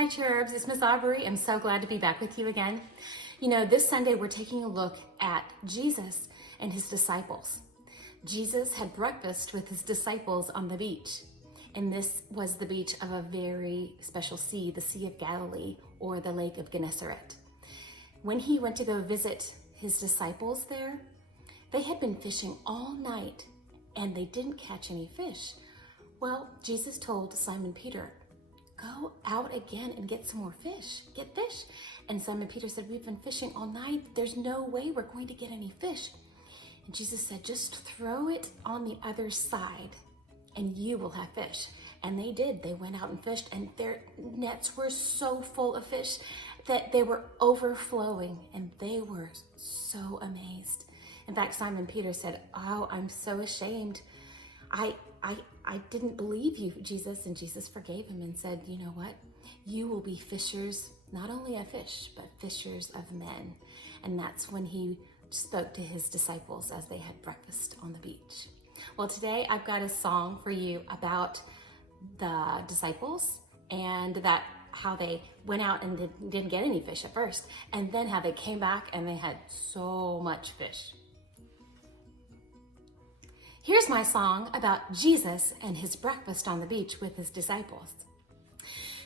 Hi Cherubs, it's Miss Awbry. I'm so glad to be back with you again. You know, this Sunday we're taking a look at Jesus and his disciples. Jesus had breakfast with his disciples on the beach. And this was the beach of a very special sea, the Sea of Galilee, or the Lake of Gennesaret. When he went to go visit his disciples there, they had been fishing all night and they didn't catch any fish. Well, Jesus told Simon Peter, go out again and get some more fish. Get fish. And Simon Peter said, we've been fishing all night. There's no way we're going to get any fish. And Jesus said, just throw it on the other side and you will have fish. And they did. They went out and fished and their nets were so full of fish that they were overflowing and they were so amazed. In fact, Simon Peter said, oh, I'm so ashamed. I didn't believe you, Jesus. And Jesus forgave him and said, you know what? You will be fishers, not only of fish, but fishers of men. And that's when he spoke to his disciples as they had breakfast on the beach. Well, today I've got a song for you about the disciples and that how they went out and didn't get any fish at first, and then how they came back and they had so much fish. Here's my song about Jesus and his breakfast on the beach with his disciples.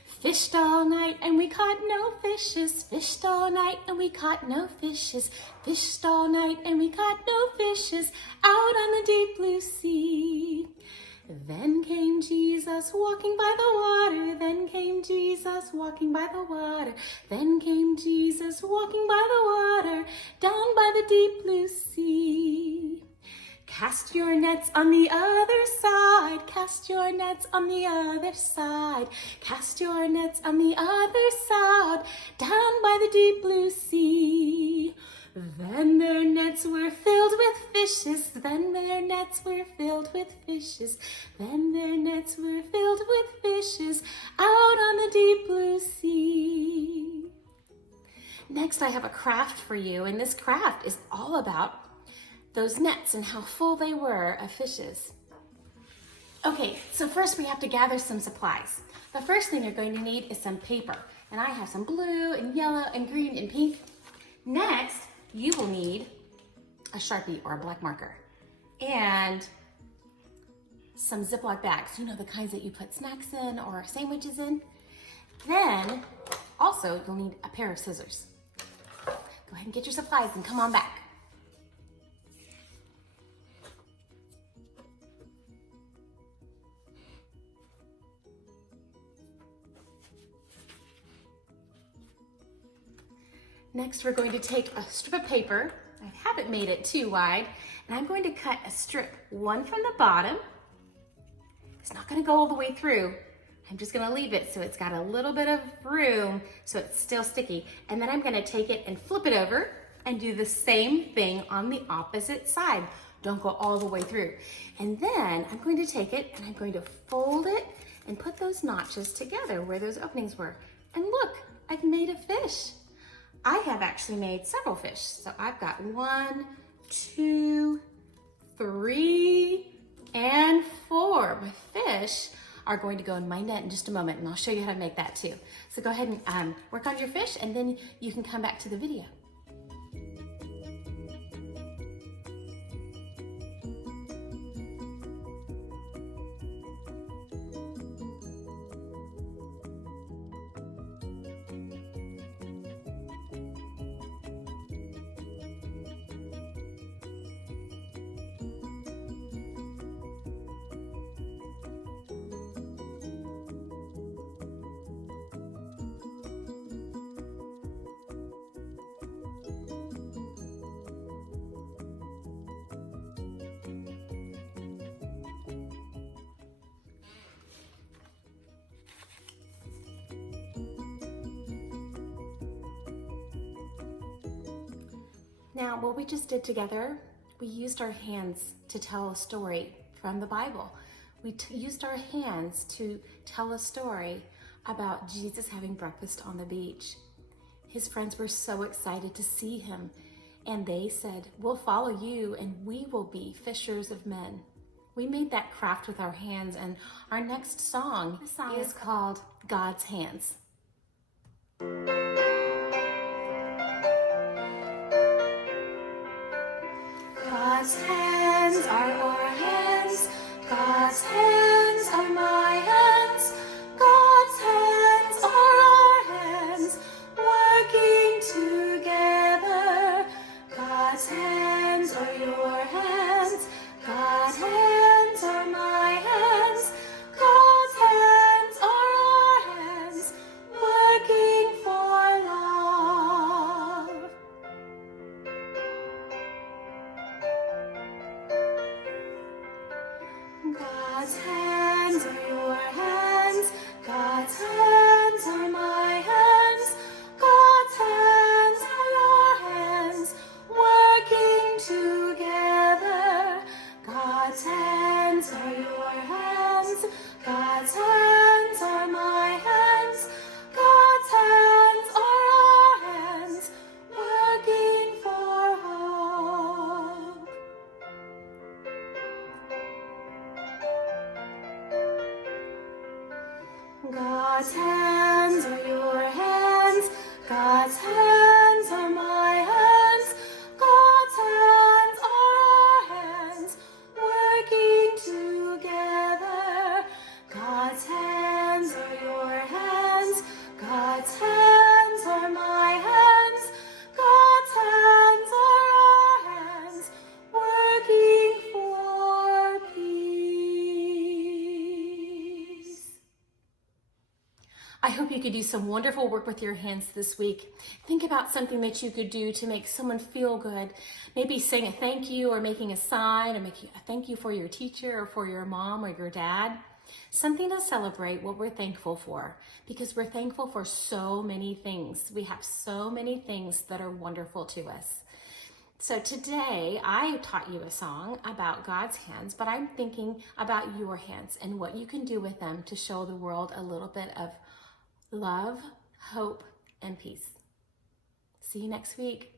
Fished all night and we caught no fishes. Fished all night and we caught no fishes. Fished all night and we caught no fishes out on the deep blue sea. Then came Jesus walking by the water. Then came Jesus walking by the water. Then came Jesus walking by the water down by the deep blue sea. Cast your nets on the other side. Cast your nets on the other side. Cast your nets on the other side, down by the deep blue sea. Then their nets were filled with fishes. Then their nets were filled with fishes. Then their nets were filled with fishes out on the deep blue sea. Next, I have a craft for you, and this craft is all about those nets and how full they were of fishes. Okay, so first we have to gather some supplies. The first thing you're going to need is some paper. And I have some blue and yellow and green and pink. Next, you will need a Sharpie or a black marker and some Ziploc bags. You know, the kinds that you put snacks in or sandwiches in. Then, also, you'll need a pair of scissors. Go ahead and get your supplies and come on back. Next, we're going to take a strip of paper. I haven't made it too wide, and I'm going to cut a strip, one from the bottom. It's not going to go all the way through. I'm just going to leave it so it's got a little bit of room so it's still sticky. And then I'm going to take it and flip it over and do the same thing on the opposite side. Don't go all the way through. And then I'm going to take it and I'm going to fold it and put those notches together where those openings were. And look, I've made a fish. I have actually made several fish. So I've got 1, 2, 3, and 4. My fish are going to go in my net in just a moment, and I'll show you how to make that too. So go ahead and work on your fish, and then you can come back to the video. Now, what we just did together, we used our hands to tell a story from the Bible. We used our hands to tell a story about Jesus having breakfast on the beach. His friends were so excited to see him, and they said, we'll follow you and we will be fishers of men. We made that craft with our hands, and our next song is called God's Hands. God's hands are our hands. God's hands are my hands. God's hands are our hands, working together. God's hands are your hands. God's hands are my hands. God's hands are our hands, working for love. God's hands are your hands. God's hands are my hands. God's hands are your hands, working together. God's hands are your hands. God's hands are my hands. God's hands are our hands, working for hope. God's hands are your hands. God's hands are my hands. God's hands are our hands, working together. God's hands are your hands. God's hands are my hands. God's hands are our hands, working for peace. I hope you could do some wonderful work with your hands this week. Think about something that you could do to make someone feel good. Maybe saying a thank you, or making a sign, or making a thank you for your teacher or for your mom or your dad. Something to celebrate what we're thankful for, because we're thankful for so many things. We have so many things that are wonderful to us. So today I taught you a song about God's hands, but I'm thinking about your hands and what you can do with them to show the world a little bit of love, hope, and peace. See you next week.